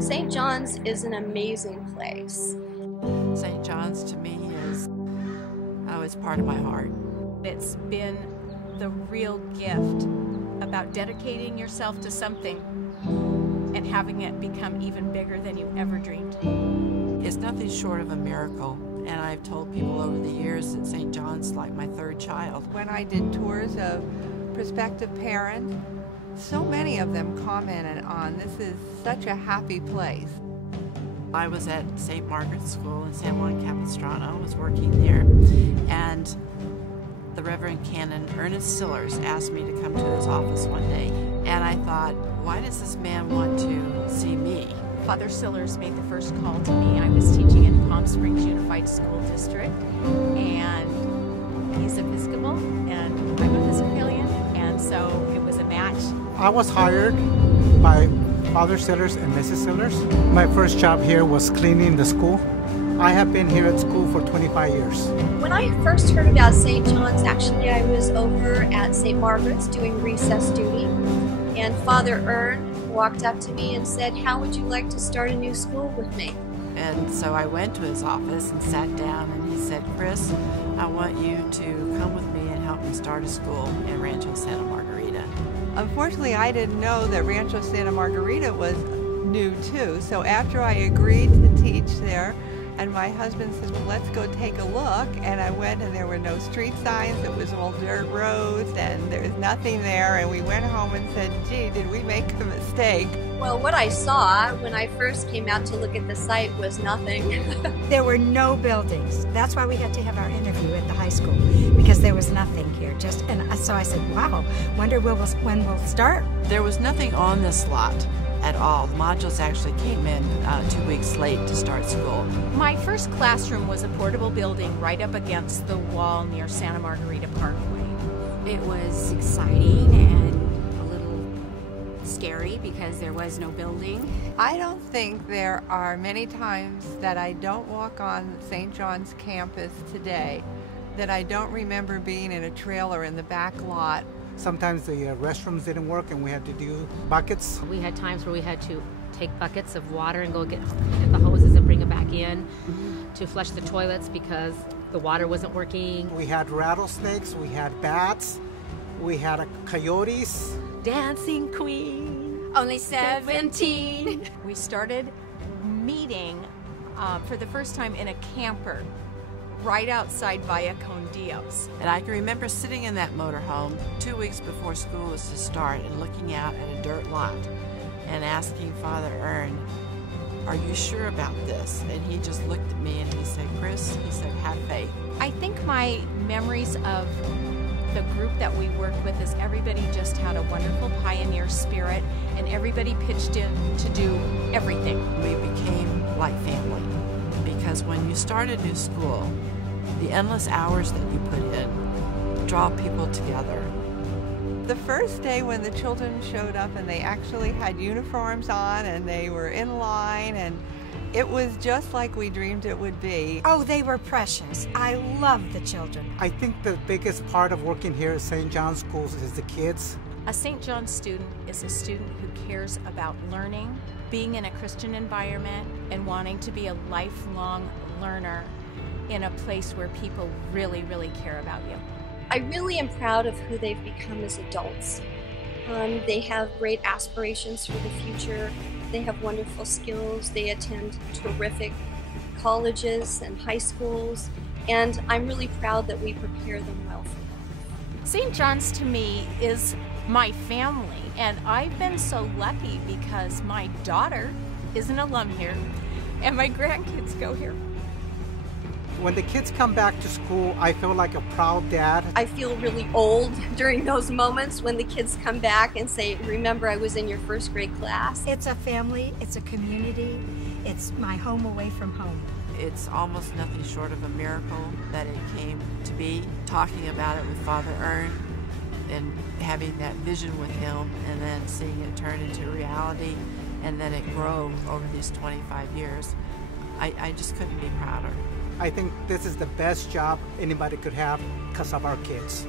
St. John's is an amazing place. St. John's to me is, it's part of my heart. It's been the real gift about dedicating yourself to something and having it become even bigger than you ever dreamed. It's nothing short of a miracle, and I've told people over the years that St. John's like my third child. When I did tours of prospective parents, so many of them commented on, this is such a happy place. I was at St. Margaret's School in San Juan Capistrano, was working there, and the Reverend Canon Ernest Sillers asked me to come to his office one day, and I thought, why does this man want to see me? Father Sillers made the first call to me. I was teaching in Palm Springs Unified School District, and he's Episcopal, and I'm Episcopalian, and so it was a match. I was hired by Father Sillers and Mrs. Sillers. My first job here was cleaning the school. I have been here at school for 25 years. When I first heard about St. John's, actually I was over at St. Margaret's doing recess duty, and Father Ern walked up to me and said, how would you like to start a new school with me? And so I went to his office and sat down, and he said, Chris, I want you to come with me and help me start a school in Rancho Santa Margarita. Unfortunately, I didn't know that Rancho Santa Margarita was new too, so after I agreed to teach there, and my husband said, well, let's go take a look, and I went, and there were no street signs, it was all dirt roads, and there was nothing there, and we went home and said, gee, did we make a mistake? Well, what I saw when I first came out to look at the site was nothing. There were no buildings. That's why we had to have our interview at the high school, because there was nothing here. And so I said, wow, wonder when we'll start. There was nothing on this lot at all. The modules actually came in 2 weeks late to start school. My first classroom was a portable building right up against the wall near Santa Margarita Parkway. It was exciting and a little scary because there was no building. I don't think there are many times that I don't walk on St. John's campus today that I don't remember being in a trailer in the back lot. Sometimes the restrooms didn't work and we had to do buckets. We had times where we had to take buckets of water and go get the hoses and bring it back in to flush the toilets because the water wasn't working. We had rattlesnakes, we had bats, we had coyotes. Dancing Queen. Only 17. We started meeting for the first time in a camper right outside Via Con Dios. And I can remember sitting in that motorhome 2 weeks before school was to start and looking out at a dirt lot and asking Father Ern, are you sure about this? And he just looked at me and he said, Chris, he said, have faith. I think my memories of the group that we worked with is everybody just had a wonderful pioneer spirit and everybody pitched in to do everything. We became like family because when you start a new school, the endless hours that you put in draw people together. The first day when the children showed up and they actually had uniforms on and they were in line, and it was just like we dreamed it would be. Oh, they were precious. I love the children. I think the biggest part of working here at St. John's Schools is the kids. A St. John's student is a student who cares about learning, being in a Christian environment, and wanting to be a lifelong learner in a place where people really, really care about you. I really am proud of who they've become as adults. They have great aspirations for the future. They have wonderful skills. They attend terrific colleges and high schools, and I'm really proud that we prepare them well for life. St. John's to me is my family, and I've been so lucky because my daughter is an alum here, and my grandkids go here. When the kids come back to school, I feel like a proud dad. I feel really old during those moments when the kids come back and say, remember I was in your first grade class. It's a family, it's a community, it's my home away from home. It's almost nothing short of a miracle that it came to be. Talking about it with Father Ern and having that vision with him and then seeing it turn into reality and then it grow over these 25 years, I just couldn't be prouder. I think this is the best job anybody could have because of our kids.